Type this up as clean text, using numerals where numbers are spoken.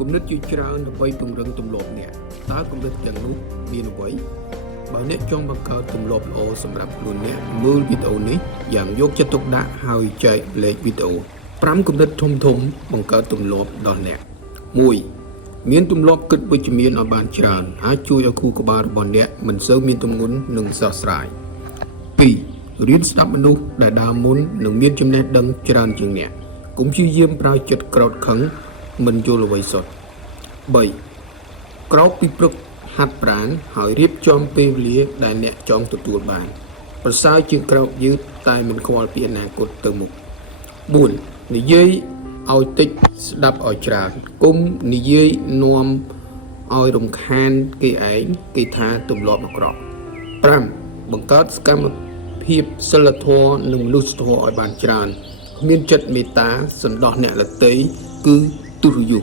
គំនិតជាច្រើនដើម្បីពង្រឹងទម្លាប់អ្នកតើគំនិតទាំងនោះមានអ្វីបើអ្នកចង់បង្កើតទម្លាប់ល្អសម្រាប់ខ្លួនអ្នកមើលវីដេអូនេះយ៉ាងយកចិត្តទុកដាក់ហើយចែកលេខវីដេអូ5គំនិតធំបង្កើតទម្លាប់ដល់អ្នក1មានទម្លាប់គិតវិជ្ជមានឲ្យបានច្រើនអាចជួយឲ្យខួរក្បាលរបស់អ្នកមិនសូវមានទម្ងន់និងស្រស់ស្រាយ2រៀនស្ដាប់មនុស្សដែលដើមមុននិងមានចំណេះដឹងច្រើនជាងអ្នកកុំព្យាយាមប្រើចិត្តក្រោធខឹងមិនយល់អ្វីសុទ្ធ3ក្រោកពីព្រឹកហាត់ប្រាណហើយរៀបចំពេលវេលាដែលអ្នកចង់ទទួលបានប្រសើរជាងក្រោកយឺតតែមិនខ្វល់ពីអនាគតទៅមុខ4និយាយឲ្យតិចស្ដាប់ឲ្យច្រើនកុំនិយាយនាំឲ្យរំខានគេឯងគេថាទម្លាប់អាក្រក់5បង្កើតសកម្មភាពសិលធម៌និងមនុស្សធម៌ឲ្យបានច្រើនមានចិត្តមេត្តាសន្តោសអ្នកដទៃគឺទុរយុ